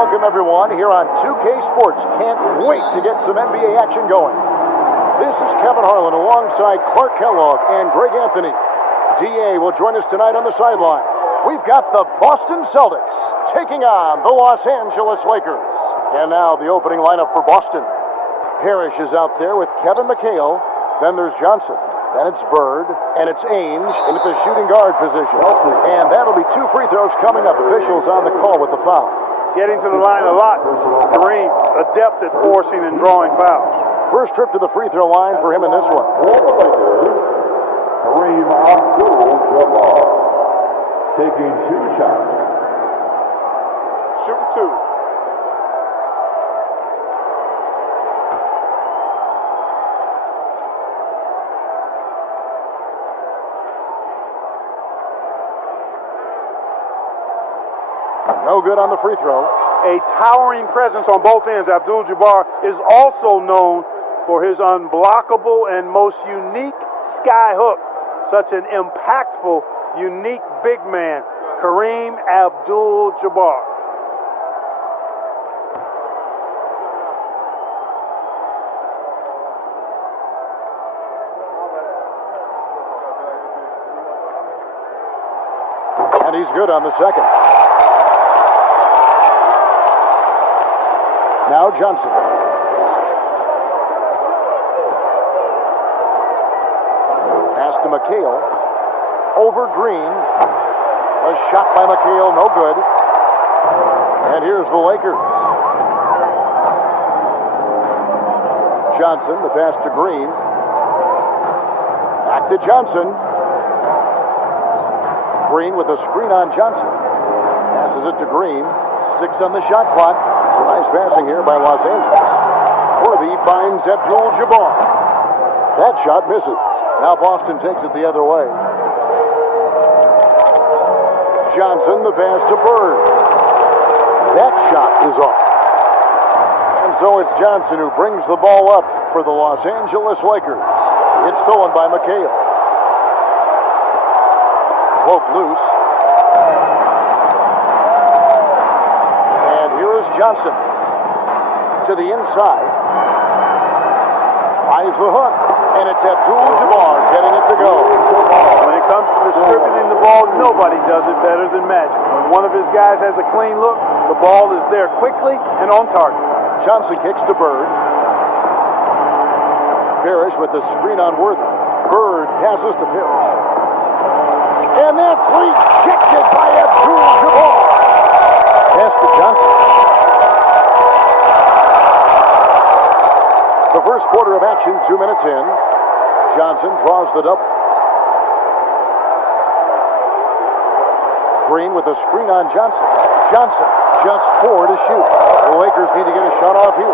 welcome everyone here on 2K Sports. Can't wait to get some NBA action going. This is Kevin Harlan alongside Clark Kellogg and Greg Anthony. DA will join us tonight on the sideline. We've got the Boston Celtics taking on the Los Angeles Lakers. And now the opening lineup for Boston. Parrish is out there with Kevin McHale. Then there's Johnson. Then it's Bird, and it's Ainge into the shooting guard position. And that'll be 2 free throws coming up. Officials on the call with the foul. Getting to the line a lot. Kareem, adept at forcing and drawing fouls. First trip to the free throw line for him in this one. Kareem Abdul-Jabbar taking 2 shots. Shooting 2. No good on the free throw. A towering presence on both ends. Abdul-Jabbar is also known for his unblockable and most unique sky hook. Such an impactful, unique big man, Kareem Abdul-Jabbar. And he's good on the second. Now Johnson. Pass to McHale. Over Green. A shot by McHale, no good. And here's the Lakers. Johnson, the pass to Green. Back to Johnson. Green with a screen on Johnson. Passes it to Green. 6 on the shot clock. Nice passing here by Los Angeles. Worthy finds Abdul-Jabbar. That shot misses. Now Boston takes it the other way. Johnson, the pass to Bird. That shot is off. And so it's Johnson who brings the ball up for the Los Angeles Lakers. It's stolen by McHale. Poke loose. Johnson to the inside. Tries the hook, and it's Abdul-Jabbar getting it to go. When it comes to distributing the ball, nobody does it better than Magic. When one of his guys has a clean look, the ball is there quickly and on target. Johnson kicks to Bird. Parrish with the screen on Worthy. Bird passes to Parrish. And that's rejected by Abdul-Jabbar. Pass to Johnson. The first quarter of action, 2 minutes in. Johnson draws the double. Green with a screen on Johnson. Johnson just 4 to shoot. The Lakers need to get a shot off here.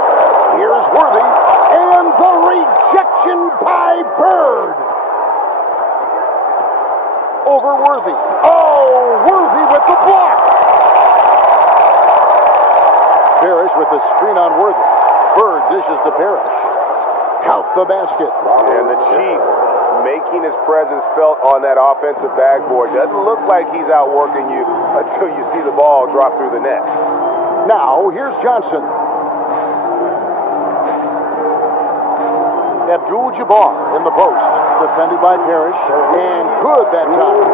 Here's Worthy, and the rejection by Bird. Over Worthy. Oh, Worthy with the block. Parrish with the screen on Worthy. Bird dishes to Parrish. Count the basket. And the Chief making his presence felt on that offensive backboard. Doesn't look like he's outworking you until you see the ball drop through the net. Now, here's Johnson. Abdul-Jabbar in the post. Defended by Parrish. And good that time.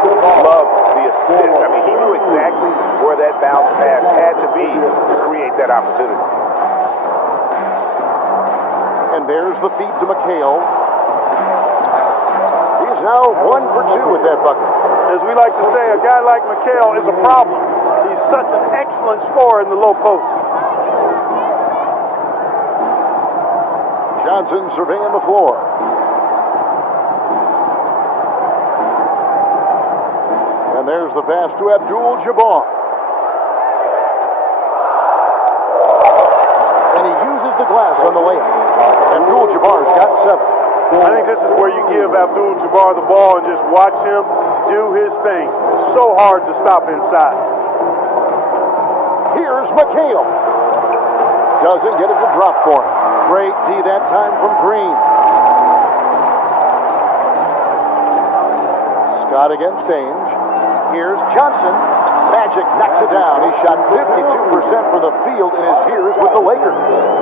Love the assist. I mean, he knew exactly where that bounce pass had to be to create that opportunity. And there's the feed to McHale. He's now 1 for 2 with that bucket. As we like to say, a guy like McHale is a problem. He's such an excellent scorer in the low post. Johnson surveying the floor. And there's the pass to Abdul-Jabbar. And he uses the glass on the layup. Abdul-Jabbar's got 7. I think this is where you give Abdul-Jabbar the ball and just watch him do his thing. So hard to stop inside. Here's McHale. Doesn't get it to drop for him. Great D that time from Green. Scott against Ainge. Here's Johnson. Magic knocks it down. He shot 52% from the field in his years with the Lakers.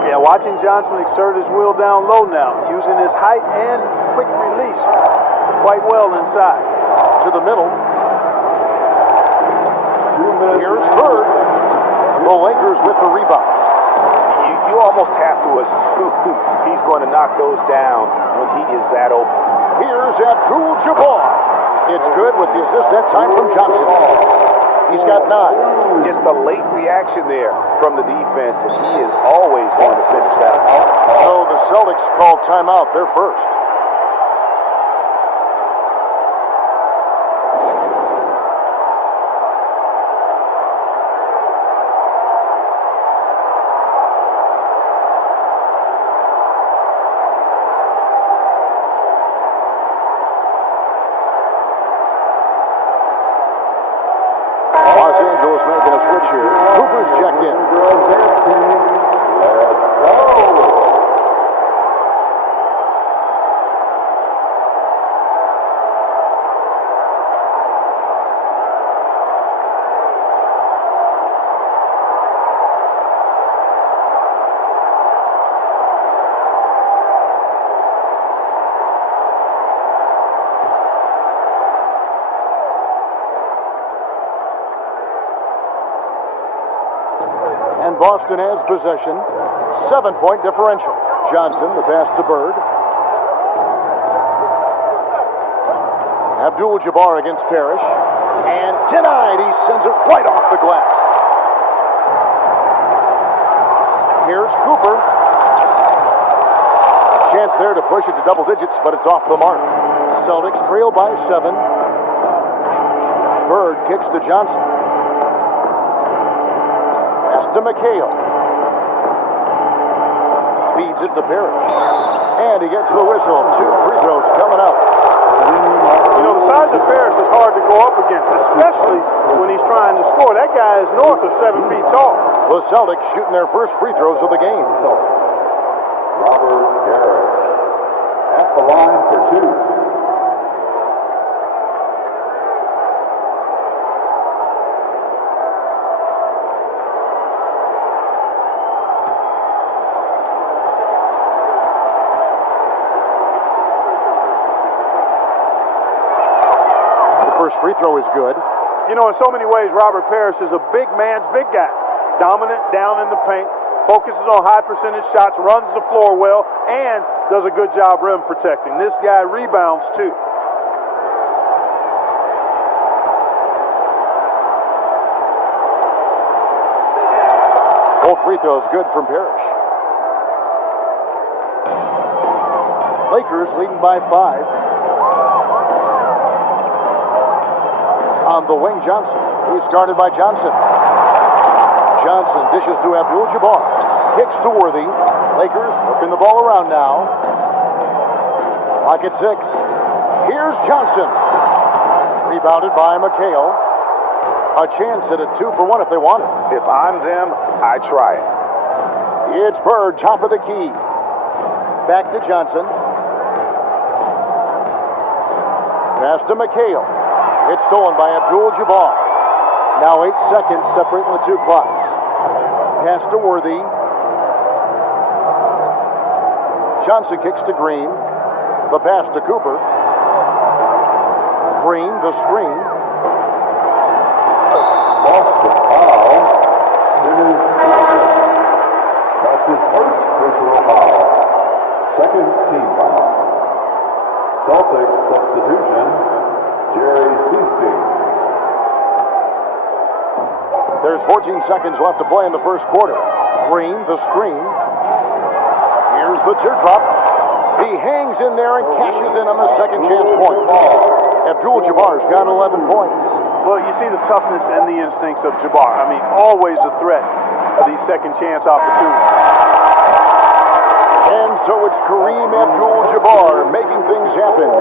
Yeah, watching Johnson exert his will down low now, using his height and quick release quite well inside. To the middle. Here's Bird. The Lakers with the rebound. You almost have to assume he's going to knock those down when he is that open. Here's Abdul-Jabbar. It's good with the assist that time from Johnson. He's got 9. Just a late reaction there from the defense, and he is always going to finish that. So the Celtics call timeout. They're first. Los Angeles making a switch here. Cooper's checked in. And Boston has possession. 7-point differential. Johnson, the pass to Bird. Abdul-Jabbar against Parrish. And denied. He sends it right off the glass. Here's Cooper. Chance there to push it to double digits, but it's off the mark. Celtics trail by 7. Bird kicks to Johnson. To McHale. Feeds it to Parrish. And he gets the whistle. 2 free throws coming up. You know, the size of Parrish is hard to go up against, especially when he's trying to score. That guy is north of 7 feet tall. The Celtics shooting their first free throws of the game. Robert Parrish at the line for 2. Free throw is good. You know, in so many ways, Robert Parrish is a big man's big guy. Dominant down in the paint, focuses on high percentage shots, runs the floor well, and does a good job rim protecting. This guy rebounds too. Both free throws good from Parrish. Lakers leading by 5. On the wing, Johnson. He's guarded by Johnson. Johnson dishes to Abdul-Jabbar. Kicks to Worthy. Lakers working the ball around now. Clock at 6. Here's Johnson. Rebounded by McHale. A chance at a 2-for-1 if they want it. If I'm them, I try it. It's Bird, top of the key. Back to Johnson. Pass to McHale. It's stolen by Abdul-Jabbar. Now 8 seconds separating the 2 clocks. Pass to Worthy. Johnson kicks to Green. The pass to Cooper. Green, the screen. Boston foul. It is Johnson. That's his first personal foul. Second team foul. Celtics substitution. Jerry Seasteen. There's 14 seconds left to play in the first quarter. Green, the screen. Here's the teardrop. He hangs in there and cashes in on the second chance point. Abdul-Jabbar's got 11 points. Well, you see the toughness and the instincts of Jabbar. I mean, always a threat for these second chance opportunities. And so it's Kareem Abdul-Jabbar making things happen.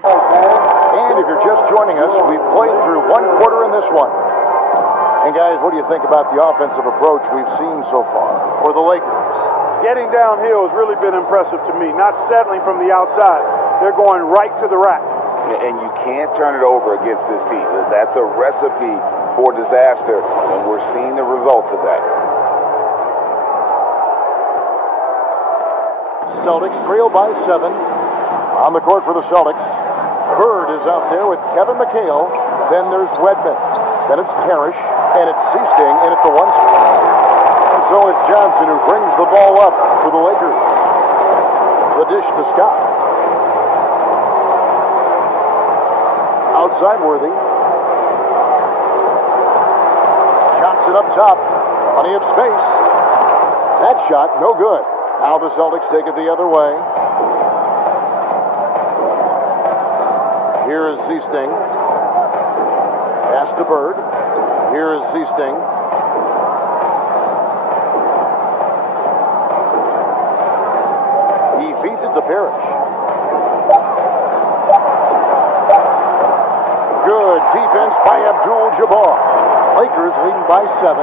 And if you're just joining us, we've played through 1 quarter in this one. And guys, what do you think about the offensive approach we've seen so far for the Lakers? Getting downhill has really been impressive to me. Not settling from the outside. They're going right to the rack. and you can't turn it over against this team. That's a recipe for disaster, and we're seeing the results of that. Celtics trail by 7. On the court for the Celtics, Bird is out there with Kevin McHale. Then there's Wedman. Then it's Parrish, and it's Seasting, and it's the 1 spot. And so it's Johnson who brings the ball up for the Lakers. The dish to Scott. Outside Worthy. Johnson up top. Plenty of space. That shot, no good. Now the Celtics take it the other way. Here is Seasting. Pass to Bird. Here is Seasting. He feeds it to Parrish. Good defense by Abdul-Jabbar. Lakers leading by 7.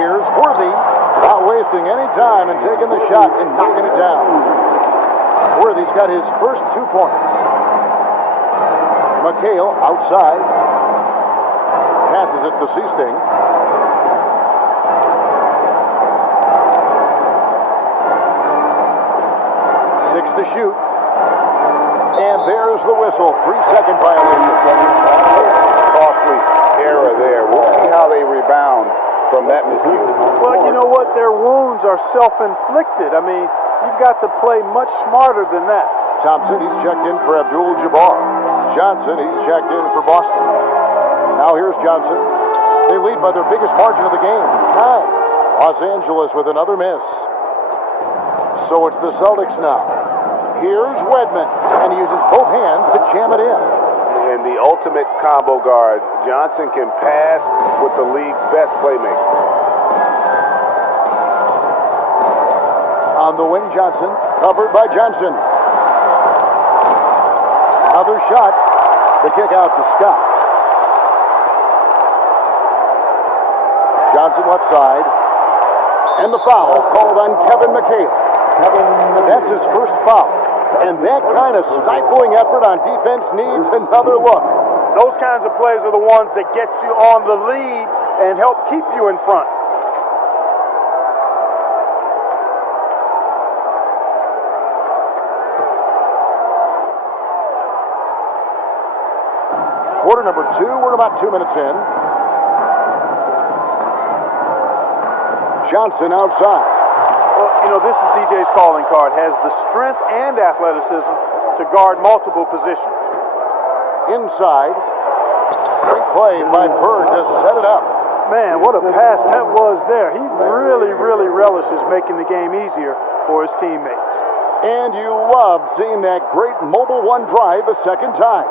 Here's Worthy. Not wasting any time and taking the shot and knocking it down. Worthy's got his first 2 points. McHale outside. Passes it to Seasting. Six to shoot. And there's the whistle. 3-second violation. Costly error there. We'll see how they rebound from that miscue. Well, you know what? Their wounds are self-inflicted. I mean, you've got to play much smarter than that. Thompson, he's checked in for Abdul-Jabbar. Johnson, he's checked in for Boston. Now here's Johnson. They lead by their biggest margin of the game, 9. Los Angeles with another miss. So it's the Celtics now. Here's Wedman, and he uses both hands to jam it in. And the ultimate combo guard, Johnson can pass with the league's best playmaker. On the wing, Johnson, covered by Johnson. Another shot. The kick out to Scott. Johnson left side. And the foul called on Kevin McHale. That's his first foul. And that kind of stifling effort on defense needs another look. Those kinds of plays are the ones that get you on the lead and help keep you in front. Quarter number 2, we're about 2 minutes in. Johnson outside. Well, you know, this is DJ's calling card. Has the strength and athleticism to guard multiple positions. Inside. Great play by Bird to set it up. Man, what a pass that was there. He really, really relishes making the game easier for his teammates. And you love seeing that great mobile 1 drive a second time.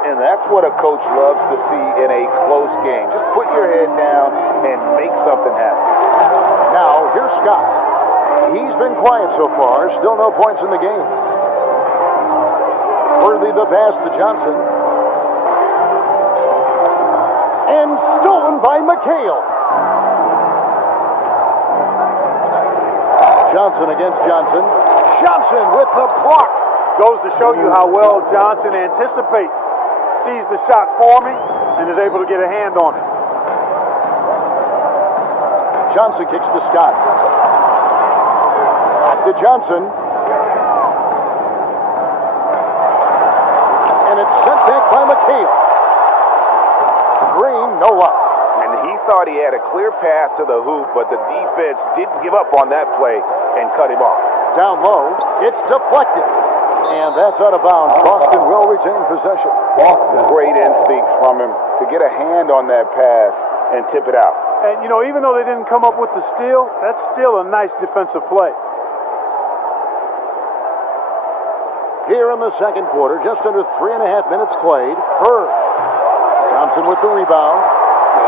And that's what a coach loves to see in a close game. Just put your head down and make something happen. Now, here's Scott. He's been quiet so far. Still no points in the game. Worthy the pass to Johnson. And stolen by McHale. Johnson against Johnson. Johnson with the block. Goes to show you how well Johnson anticipates. Sees the shot forming and is able to get a hand on it. Johnson kicks to Scott. Back to Johnson. And it's sent back by McHale. Green, no luck. And he thought he had a clear path to the hoop, but the defense didn't give up on that play and cut him off. Down low, it's deflected. And that's out of bounds. Boston will retain possession. Great instincts from him to get a hand on that pass and tip it out. And, you know, even though they didn't come up with the steal, that's still a nice defensive play. Here in the second quarter, just under 3.5 minutes played. Bird. Thompson with the rebound.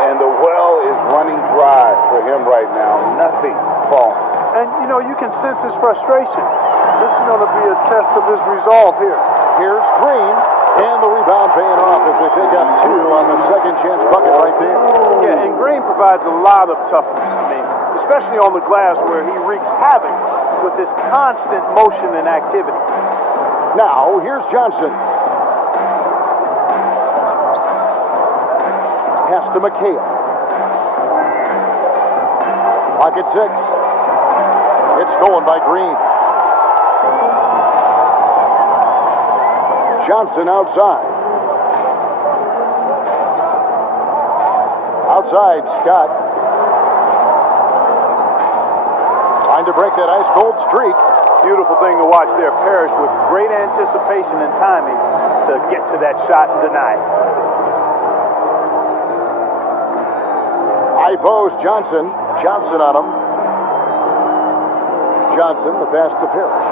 And the well is running dry for him right now. Nothing falling. And, you know, you can sense his frustration. This is going to be a test of his resolve here. Here's Green, and the rebound paying off as they pick up 2 on the second chance bucket right there. Yeah, and Green provides a lot of toughness. I mean, especially on the glass where he wreaks havoc with this constant motion and activity. Now, here's Johnson. Pass to McHale. Clock at 6. It's stolen by Green. Johnson outside. Outside, Scott. Trying to break that ice-cold streak. Beautiful thing to watch there. Parrish with great anticipation and timing to get to that shot and deny it. High post, Johnson. Johnson on him. Johnson, the pass to Parrish.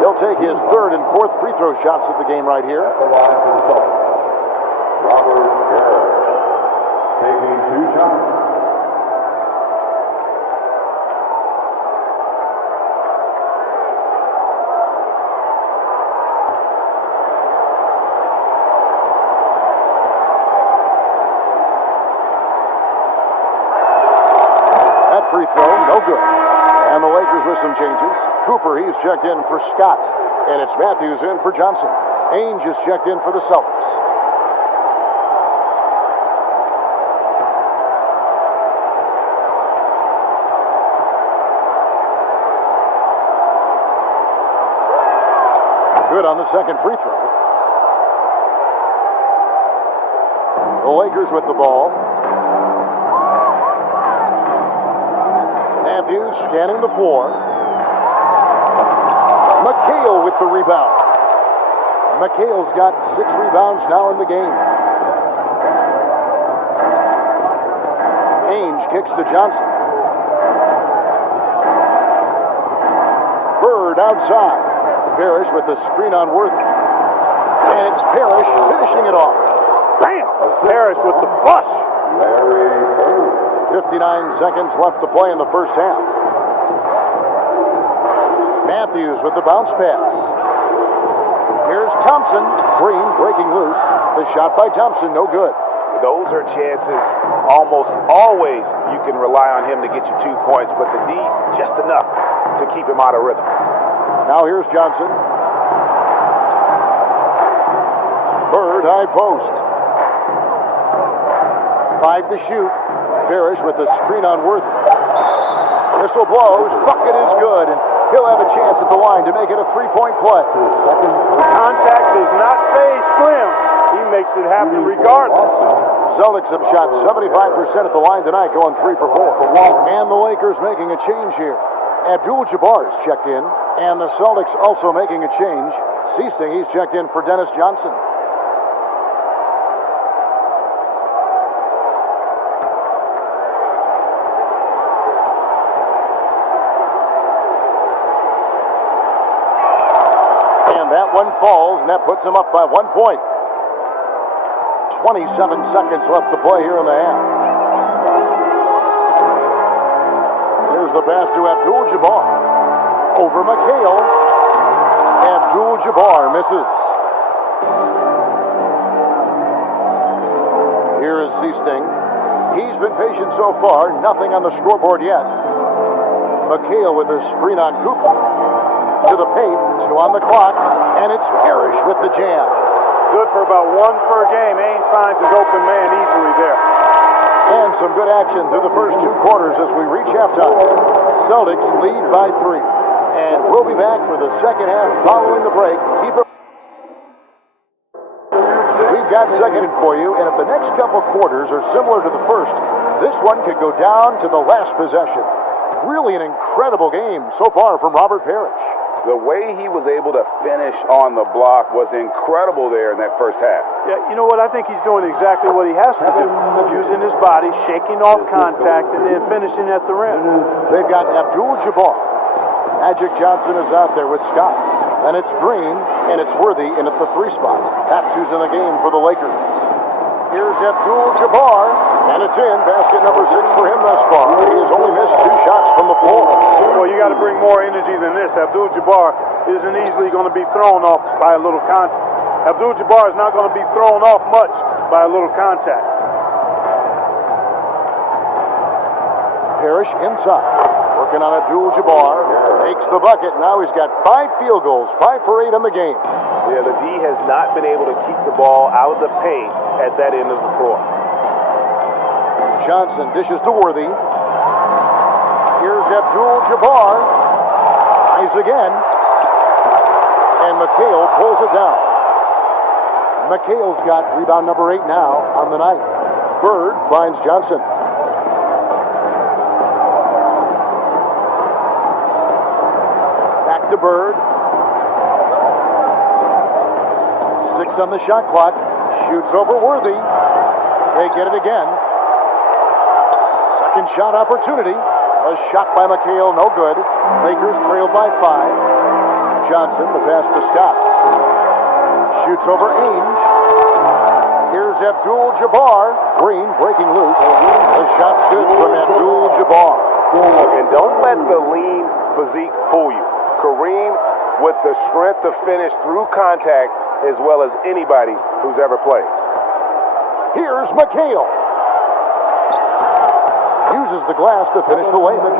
He'll take his third and fourth free throw shots of the game right here. At the line for the Celtics, Robert Parrish, taking 2 shots. That free throw, no good. And the Lakers with some changes. Cooper, he's checked in for Scott. And it's Matthews in for Johnson. Ainge is checked in for the Celtics. Good on the second free throw. The Lakers with the ball. Matthews scanning the floor. McHale with the rebound. McHale's got 6 rebounds now in the game. Ainge kicks to Johnson. Bird outside. Parrish with the screen on Worthy. And it's Parrish finishing it off. Bam! Parrish with the push. Larry Bird. 59 seconds left to play in the first half. Matthews with the bounce pass. Here's Thompson. Green breaking loose. The shot by Thompson, no good. Those are chances almost always you can rely on him to get you 2 points, but the D, just enough to keep him out of rhythm. Now here's Johnson. Bird, high post. 5 to shoot. Parrish with the screen on Worthy. Whistle blows. Bucket is good, and he'll have a chance at the line to make it a 3-point play. Contact does not phase Slim. He makes it happen regardless. Celtics have shot 75% at the line tonight, going 3 for 4. And the Lakers making a change here. Abdul-Jabbar is checked in, and the Celtics also making a change. Seasting, he's checked in for Dennis Johnson. That one falls, and that puts them up by 1 point. 27 seconds left to play here in the half. There's the pass to Abdul-Jabbar. Over McHale. Abdul-Jabbar misses. Here is Seasting. He's been patient so far. Nothing on the scoreboard yet. McHale with a screen on Cooper. To the paint, 2 on the clock, and it's Parrish with the jam. Good for about 1 per game. Ainge finds his open man easily there. And some good action through the first 2 quarters as we reach halftime. Celtics lead by 3. And we'll be back for the second half following the break. Keep it. We've got second for you, and if the next couple quarters are similar to the first, this one could go down to the last possession. Really an incredible game so far from Robert Parrish. The way he was able to finish on the block was incredible there in that first half. Yeah, you know what? I think he's doing exactly what he has to do. Using his body, shaking off contact, and then finishing at the rim. They've got Abdul-Jabbar. Magic Johnson is out there with Scott. And it's Green, and it's Worthy in at the 3 spot. That's who's in the game for the Lakers. Here's Abdul-Jabbar, and it's in. Basket number 6 for him thus far. He has only missed 2 shots from the floor. Well, you got to bring more energy than this. Abdul-Jabbar isn't easily going to be thrown off by a little contact. Abdul-Jabbar is not going to be thrown off much by a little contact. Parrish inside. Working on Abdul-Jabbar. Makes the bucket. Now he's got 5 field goals. 5 for 8 in the game. Yeah, the D has not been able to keep the ball out of the paint at that end of the floor. Johnson dishes to Worthy. Here's Abdul-Jabbar. Tries again. And McHale pulls it down. McHale's got rebound number 8 now on the night. Bird finds Johnson. Back to Bird. 6 on the shot clock. Shoots over Worthy. They get it again. Second shot opportunity. A shot by McHale, no good. Lakers trailed by 5. Johnson, the pass to Scott. Shoots over Ainge. Here's Abdul-Jabbar. Green breaking loose. The shot's good from Abdul-Jabbar. And don't let the lean physique fool you. Kareem with the strength to finish through contact as well as anybody who's ever played. Here's McHale. Uses the glass to finish the layup.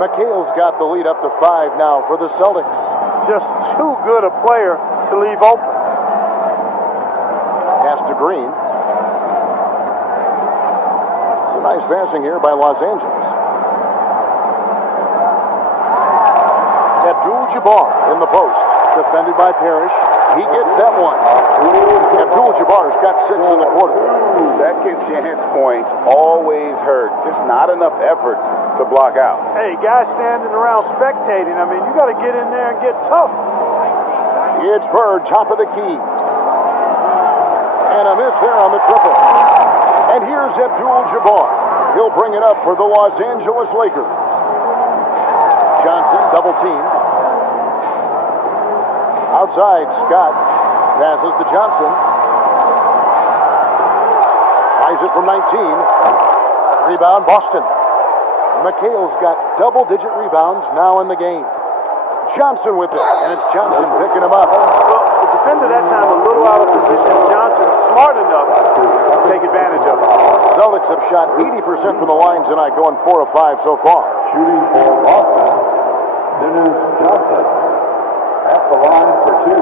McHale's got the lead up to 5 now for the Celtics. Just too good a player to leave open. Pass to Green. Some nice passing here by Los Angeles. Abdul-Jabbar in the post. Defended by Parrish. He gets that one. Abdul-Jabbar's got 6 in the quarter. Second chance points always hurt. Just not enough effort to block out. Hey, guys standing around spectating. I mean, you got to get in there and get tough. It's Bird, top of the key. And a miss there on the triple. And here's Abdul-Jabbar. He'll bring it up for the Los Angeles Lakers. Johnson, double team. Outside, Scott passes to Johnson. Tries it from 19. Rebound, Boston. McHale's got double-digit rebounds now in the game. Johnson with it, and it's Johnson picking him up. Well, the defender that time a little out of position. Johnson smart enough to take advantage of it. Celtics have shot 80% from the line tonight, going 4 of 5 so far. Shooting for Boston, Dennis Johnson. At the line for 2.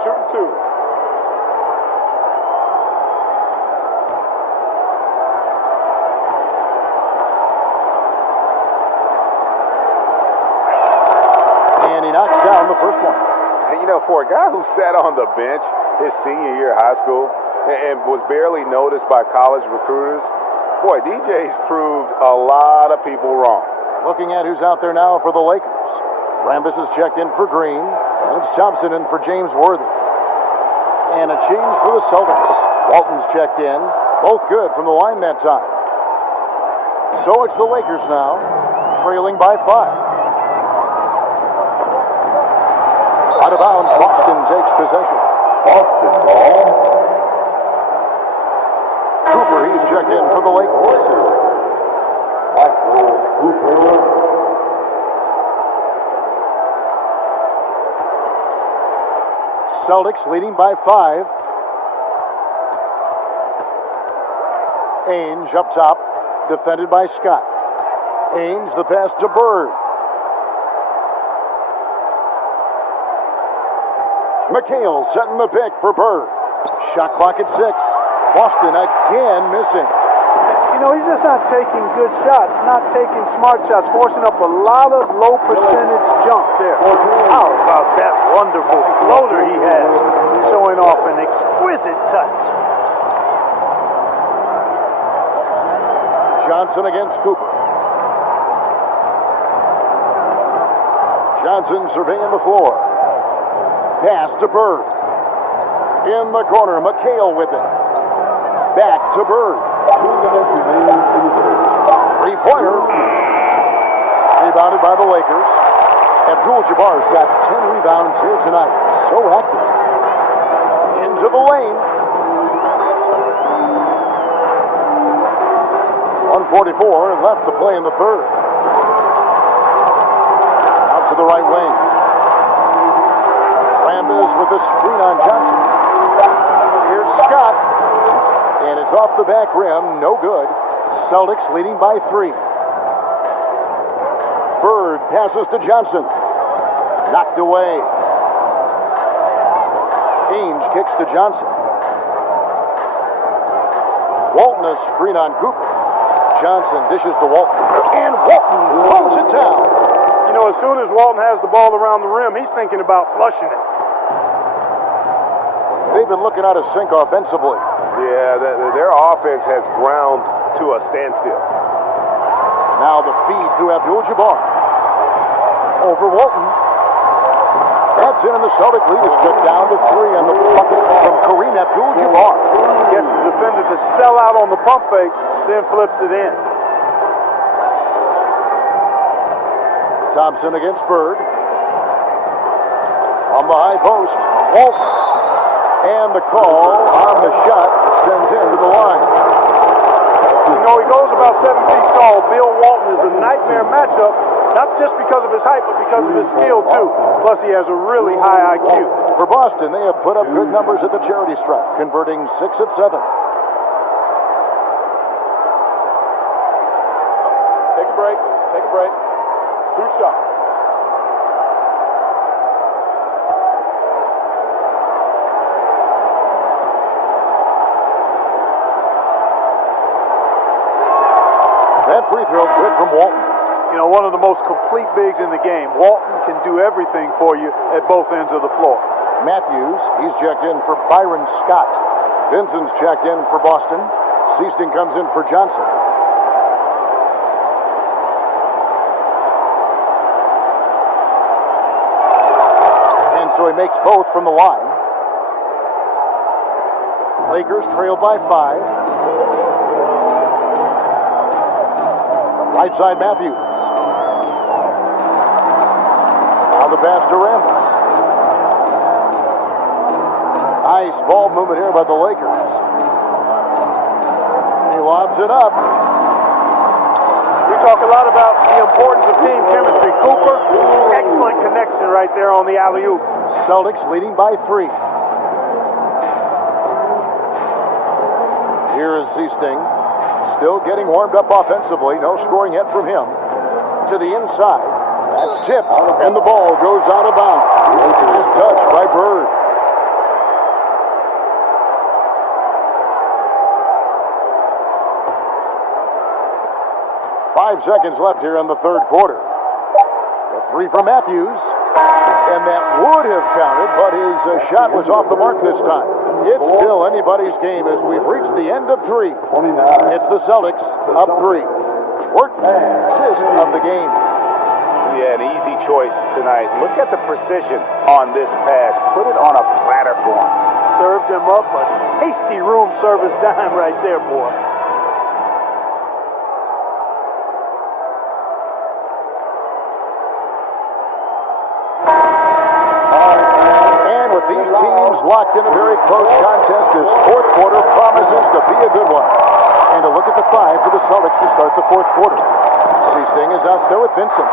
Shooting 2. And he knocks down the first one. And you know, for a guy who sat on the bench his senior year of high school and was barely noticed by college recruiters, boy, DJ's proved a lot of people wrong. Looking at who's out there now for the Lakers. Rambis is checked in for Green. And it's Thompson in for James Worthy. And a change for the Celtics. Walton's checked in. Both good from the line that time. So it's the Lakers now, trailing by 5. Out of bounds, Boston takes possession. Boston ball. Cooper, he's checked in for the Lakers. Michael Cooper. Celtics leading by 5. Ainge up top, defended by Scott. Ainge, the pass to Bird. McHale setting the pick for Bird. Shot clock at 6. Boston again missing. You know, he's just not taking good shots, not taking smart shots, forcing up a lot of low percentage jump there. How about that wonderful floater he has, showing off an exquisite touch. Johnson against Cooper. Johnson surveying the floor. Pass to Bird. In the corner, McHale with it. Back to Bird. 3-pointer. Rebounded by the Lakers. Abdul-Jabbar's got 10 rebounds here tonight. So active. Into the lane. 1:44 left to play in the third. Out to the right wing. Rambis with the screen on Johnson. Here's Scott. And it's off the back rim. No good. Celtics leading by 3. Bird passes to Johnson. Knocked away. Ainge kicks to Johnson. Walton a screen on Cooper. Johnson dishes to Walton. And Walton throws it down. You know, as soon as Walton has the ball around the rim, he's thinking about flushing it. They've been looking out of sync offensively. Yeah, their offense has ground to a standstill. Now the feed to Abdul-Jabbar. Over Walton. That's in, and the Celtic lead is cut down to 3 on the bucket from Kareem Abdul-Jabbar. Gets the defender to sell out on the pump fake, then flips it in. Thompson against Bird. On the high post, Walton. And the call on the shot sends him to the line. You know, he goes about 7 feet tall. Bill Walton is a nightmare matchup, not just because of his height, but because of his skill, too. Plus, he has a really high IQ. For Boston, they have put up good numbers at the charity stripe, converting 6 of 7. Take a break. Take a break. 2 shots. That free throw good from Walton. You know, one of the most complete bigs in the game. Walton can do everything for you at both ends of the floor. Matthews, he's checked in for Byron Scott. Vincent's checked in for Boston. Seaston comes in for Johnson. And so he makes both from the line. Lakers trail by 5. Right side Matthews. Now the pass to Rambis. Nice ball movement here by the Lakers. He lobs it up. We talk a lot about the importance of team chemistry. Cooper, excellent connection right there on the alley-oop. Celtics leading by 3. Here is Seasting. Still getting warmed up offensively. No scoring yet from him. To the inside. That's tipped. And the ball goes out of bounds. Nice touch by Bird. Five seconds left here in the third quarter. A 3 from Matthews. And that would have counted, but his shot was off the mark this time. It's still anybody's game as we've reached the end of 3. It's the Celtics up 3. Work assist of the game. Yeah, an easy choice tonight. Look at the precision on this pass. Put it on a platter for him. Served him up a tasty room service dime right there, boy. These teams locked in a very close contest. This fourth quarter promises to be a good one. And a look at the 5 for the Celtics to start the fourth quarter. Seasting is out there with Vincent.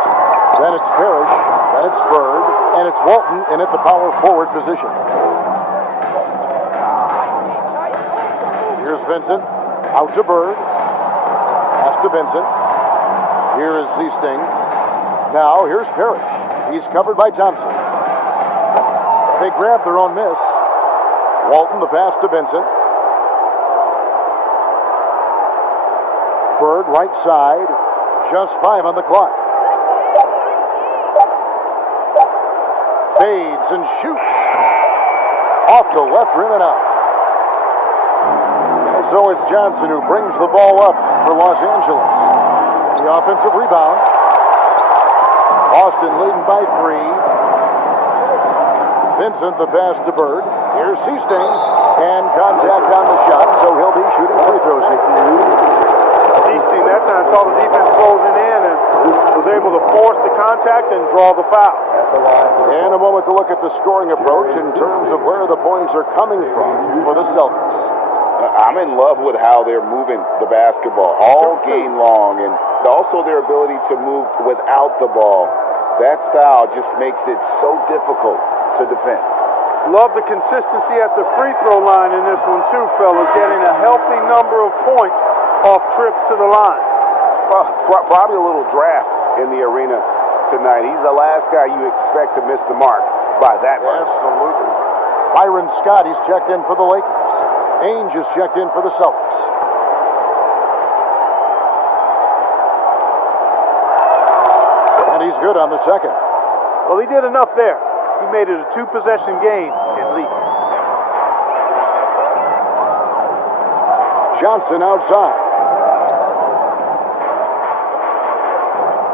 Then it's Parrish. Then it's Bird. And it's Walton in at the power forward position. Here's Vincent. Out to Bird. Pass to Vincent. Here is Seasting. Now here's Parrish. He's covered by Thompson. They grab their own miss. Walton, the pass to Vincent. Bird, right side. Just 5 on the clock. Fades and shoots. Off the left rim and out. And so it's Johnson who brings the ball up for Los Angeles. The offensive rebound. Boston leading by 3. Vincent, the pass to Bird. Here's Seasting. And contact on the shot, so he'll be shooting free throws here. Seasting that time saw the defense closing in and was able to force the contact and draw the foul. And a moment to look at the scoring approach in terms of where the points are coming from for the Celtics. I'm in love with how they're moving the basketball all game long, and also their ability to move without the ball. That style just makes it so difficult to defend. Love the consistency at the free throw line in this one too, fellas. Getting a healthy number of points off trips to the line. Well, probably a little draft in the arena tonight. He's the last guy you expect to miss the mark by that much. Absolutely. Byron Scott, he's checked in for the Lakers. Ainge is checked in for the Celtics. And he's good on the second. Well, he did enough there. He made it a two-possession game, at least. Johnson outside.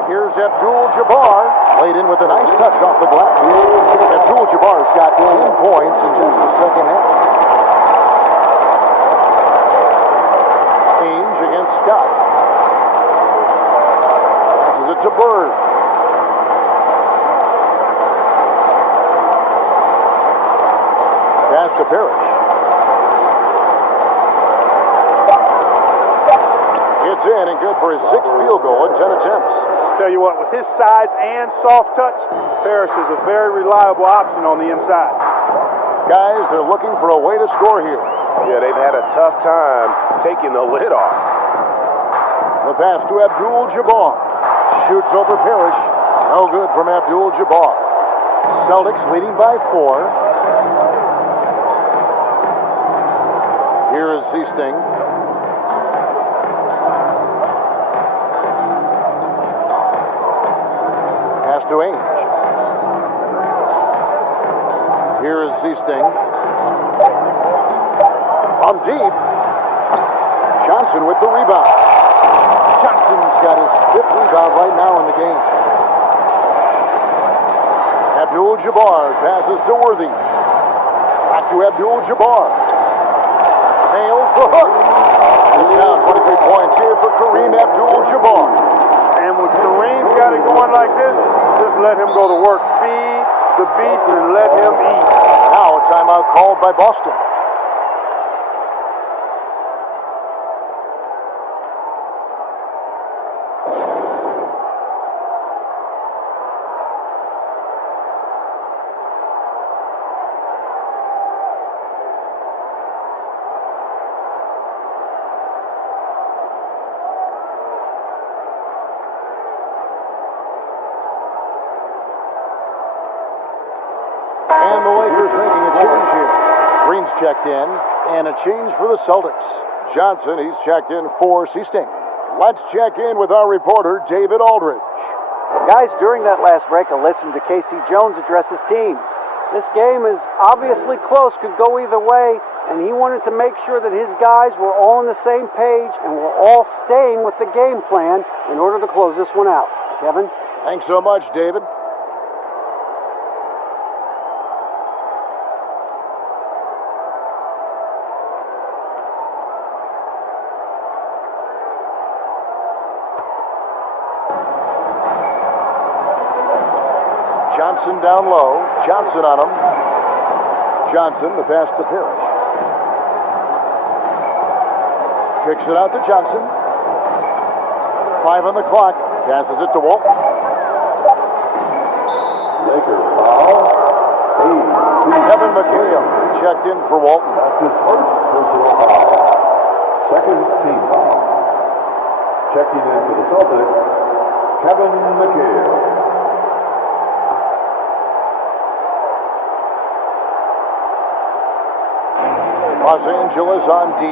Here's Abdul-Jabbar. Laid in with a nice touch off the glass. Abdul-Jabbar's got 10 points in just the second half. Ainge against Scott. Passes it to Bird. Pass to Parrish. It's in and good for his 6th field goal in 10 attempts. Tell you what, with his size and soft touch, Parrish is a very reliable option on the inside. Guys, they're looking for a way to score here. Yeah, they've had a tough time taking the lid off. The pass to Abdul-Jabbar. Shoots over Parrish. No good from Abdul-Jabbar. Celtics leading by 4. Here is Seasting. Pass to Ainge. Here is Seasting. On deep. Johnson with the rebound. Johnson's got his 5th rebound right now in the game. Abdul-Jabbar passes to Worthy. Back to Abdul-Jabbar. Nails the hook. It's now 23 points here for Kareem Abdul-Jabbar. And when Kareem's got it going like this, just let him go to work. Feed the beast and let him eat. Now a timeout called by Boston. And the Lakers making a change here. Green's checked in, and a change for the Celtics. Johnson, he's checked in for Seasting. Let's check in with our reporter, David Aldridge. Guys, during that last break, I listened to Casey Jones address his team. This game is obviously close, could go either way, and he wanted to make sure that his guys were all on the same page and were all staying with the game plan in order to close this one out. Kevin? Thanks so much, David. Johnson down low. Johnson on him. Johnson, the pass to Parrish. Kicks it out to Johnson. 5 on the clock. Passes it to Walton. Lakers foul. Kevin McHale, he checked in for Walton. That's his first personal foul. Second team foul. Checking in for the Celtics, Kevin McHale. Los Angeles on D.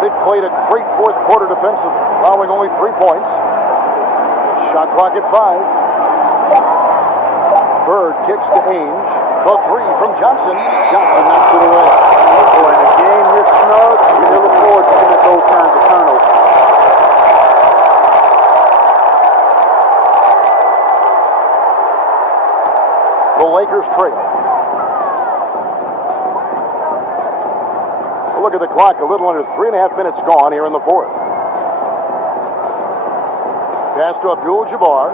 They played a great fourth quarter defensively, allowing only 3 points. Shot clock at 5. Bird kicks to Ainge. The 3 from Johnson. Johnson knocks it away. Boy, in a game this snug, you can look forward to commit those kinds of turnovers. The Lakers trail. Look at the clock, a little under 3.5 minutes gone here in the fourth. Pass to Abdul-Jabbar.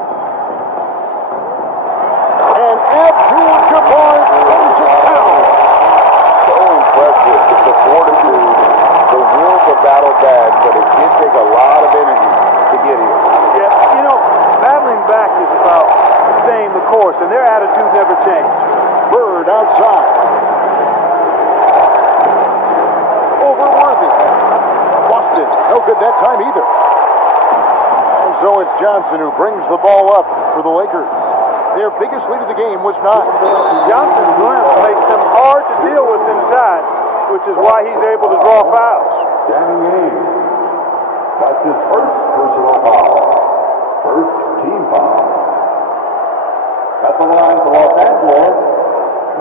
And Abdul-Jabbar throws it down. So impressive, the fortitude, the will to battle back, but it did take a lot of energy to get here. Yeah, you know, battling back is about staying the course, and their attitude never changed. Bird Bird outside. Over Worthy. Boston, no good that time either. And so it's Johnson who brings the ball up for the Lakers. Their biggest lead of the game was 9. Johnson's length makes him hard to deal with inside, which is why he's able to draw fouls. Danny Ainge. That's his first personal foul. First team foul. At the line for Los Angeles,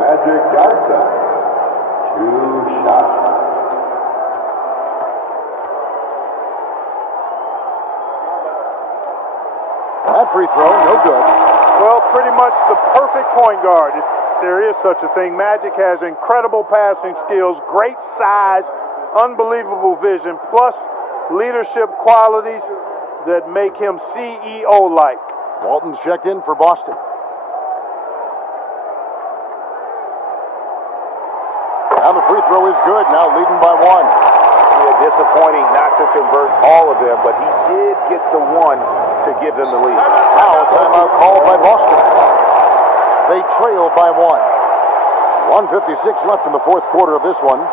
Magic Johnson. 2 shots. That free throw, no good. Well, pretty much the perfect point guard, if there is such a thing. Magic has incredible passing skills, great size, unbelievable vision, plus leadership qualities that make him CEO-like. Walton's checked in for Boston. Now the free throw is good, now leading by 1. Yeah, disappointing not to convert all of them, but he did get the one to give them the lead. Now a timeout called by Boston. They trail by 1. 1:56 left in the fourth quarter of this one.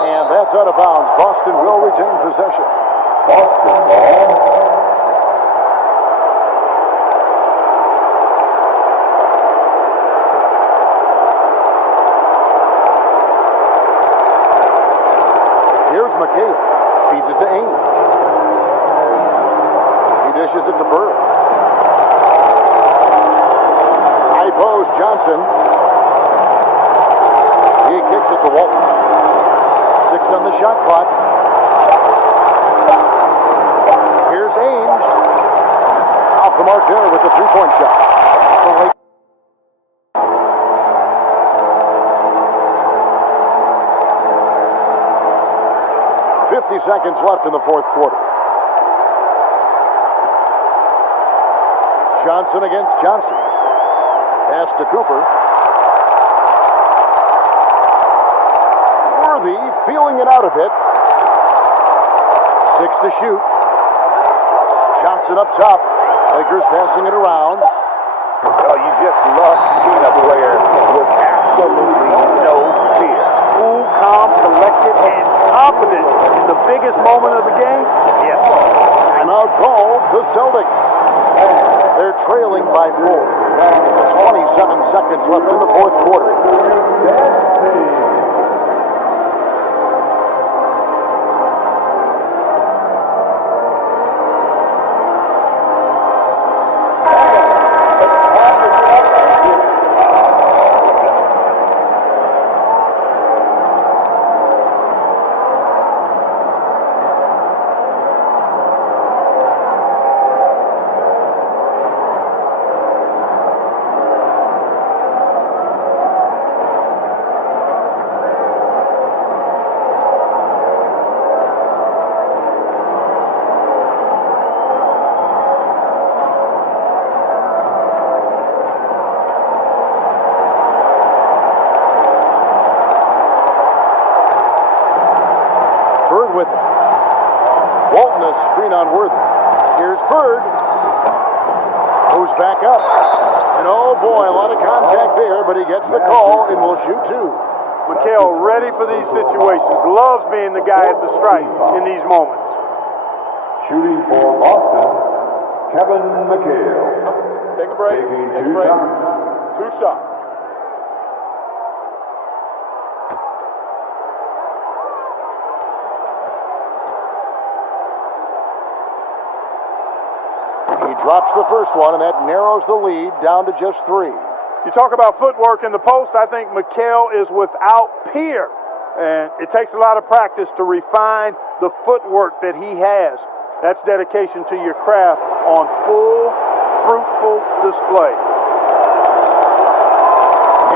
And that's out of bounds. Boston will retain possession. Boston ball. Here's McHale. Feeds it to Ainge. He dishes it to Bird. High post, Johnson. He kicks it to Walton. 6 on the shot clock. Here's Ainge. Off the mark there with the three-point shot. The Lakers. 50 seconds left in the fourth quarter. Johnson against Johnson. Pass to Cooper. Worthy feeling it out a bit. 6 to shoot. Johnson up top. Lakers passing it around. Oh, you just love seeing a player with absolutely no fear. Cool, calm, collected, and confident in the biggest moment of the game. Yes. Timeout called the Celtics. They're trailing by 4. 27 seconds left in the fourth quarter. Bird with it. Walton a screen on Worthy. Here's Bird. Goes back up. And oh boy, a lot of contact there, but he gets the call and will shoot 2. McHale ready for these situations. Loves being the guy at the stripe in these moments. Shooting for Boston, Kevin McHale. Take a break. Taking Take a two break. shots. 2 shots. He drops the first one, and that narrows the lead down to just 3. You talk about footwork in the post, I think McHale is without peer. And it takes a lot of practice to refine the footwork that he has. That's dedication to your craft on full, fruitful display.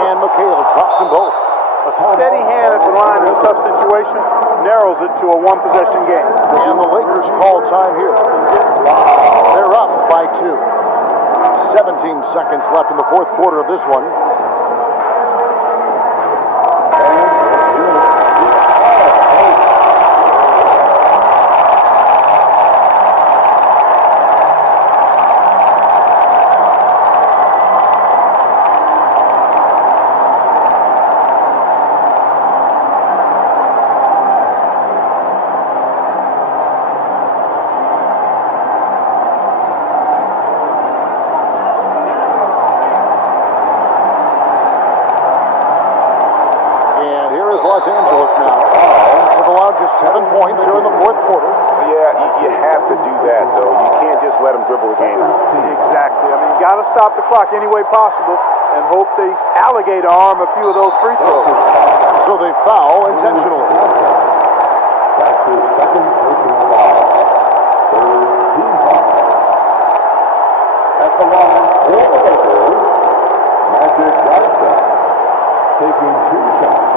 And McHale drops them both. A steady hand at the line in a tough situation narrows it to a one-possession game. And the Lakers call time here. They're up by 2. 17 seconds left in the fourth quarter of this one. Los Angeles now. They've allowed just 7 points here in the fourth quarter. Yeah, you have to do that, though. You can't just let them dribble the game. Exactly. I mean, you got to stop the clock any way possible and hope they alligator arm a few of those free throws. So they foul intentionally. That's his second personal foul. Third team foul. At the line, for the Lakers, Magic Johnson taking 2 shots.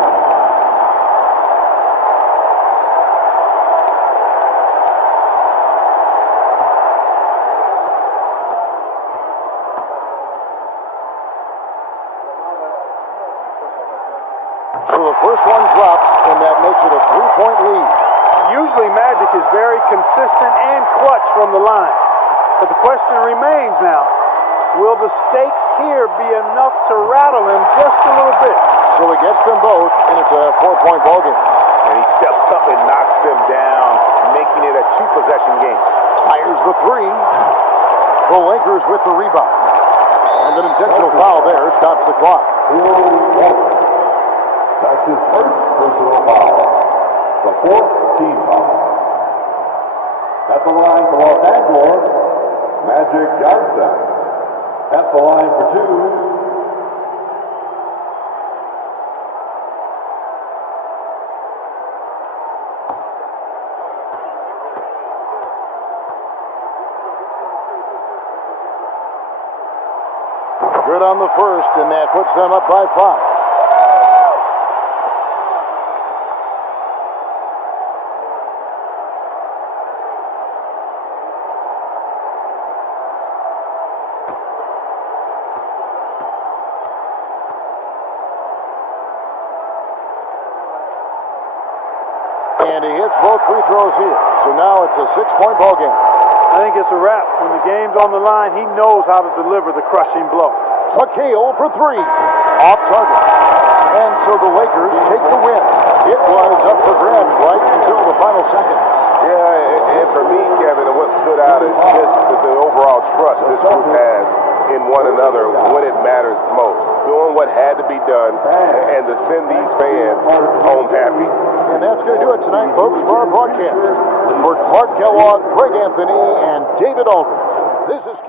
So the first one drops, and that makes it a 3-point lead. Usually Magic is very consistent and clutch from the line. But the question remains now, will the stakes here be enough to rattle him just a little bit? So he gets them both, and it's a 4-point ballgame. And he steps up and knocks them down, making it a 2-possession game. Fires the 3. The Lakers with the rebound. And an intentional foul there stops the clock. That's his first personal foul. The 4th team foul. At the line for Los Angeles, Magic Johnson. At the line for 2. Good on the first, and that puts them up by 5. And he hits both free throws here. So now it's a 6-point ballgame. I think it's a wrap. When the game's on the line, he knows how to deliver the crushing blow. McHale for 3. Off target. And so the Lakers take the win. It was up for grabs right until the final seconds. Yeah, and for me, Kevin, what stood out is just the overall trust this group has in one another when it matters most. Doing what had to be done and to send these fans home happy. And that's going to do it tonight, folks, for our broadcast. For Clark Kellogg, Greg Anthony, and David Aldridge, this is